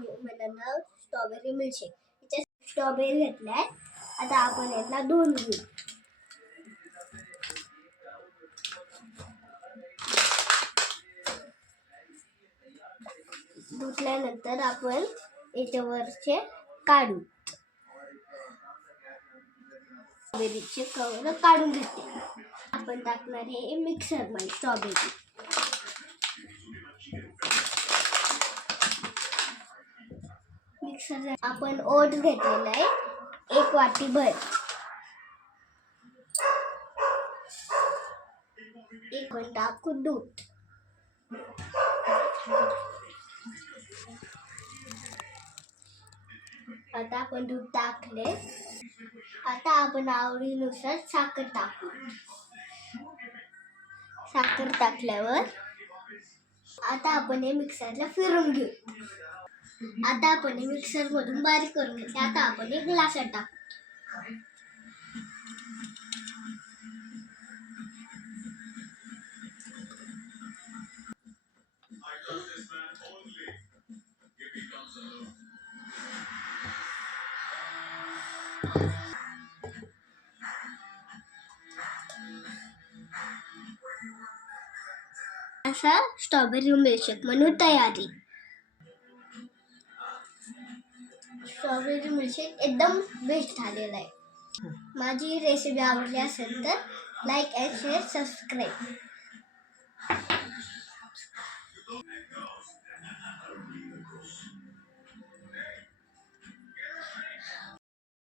बनवणार strawberry milkshake. याच्यात strawberry घेतलाय. आता आपण याला धुवून घेऊ. धुतल्यानंतर आपण याच्यावरचे काढू. स्ट्रॉबेरीचे कवर काढून घेते. आपण टाकणार आहे मिक्सर मध्ये स्ट्रॉबेरी. मिक्सर आपण ओट्स घेतलेला आहे 1 वाटी भर. 1 घंटा दूध. आता आपण दूध टाकले. आता आपण आवडीनुसार साखर टाकू. साखर टाकल्यावर आता आपण हे मिक्सरला फिरून घेऊ. आता आपण हे मिक्सर मधून बारीक करून घेतले. आता आपण हे ग्लासात टाकू. असा स्ट्रॉबेरी मिल्कशेक म्हणून तयारी. स्ट्रॉबेरी मिल्कशेक एकदम बेस्ट झालेला आहे. माझी रेसिपी आवडली असेल तर लाईक अँड शेअर सबस्क्राईब.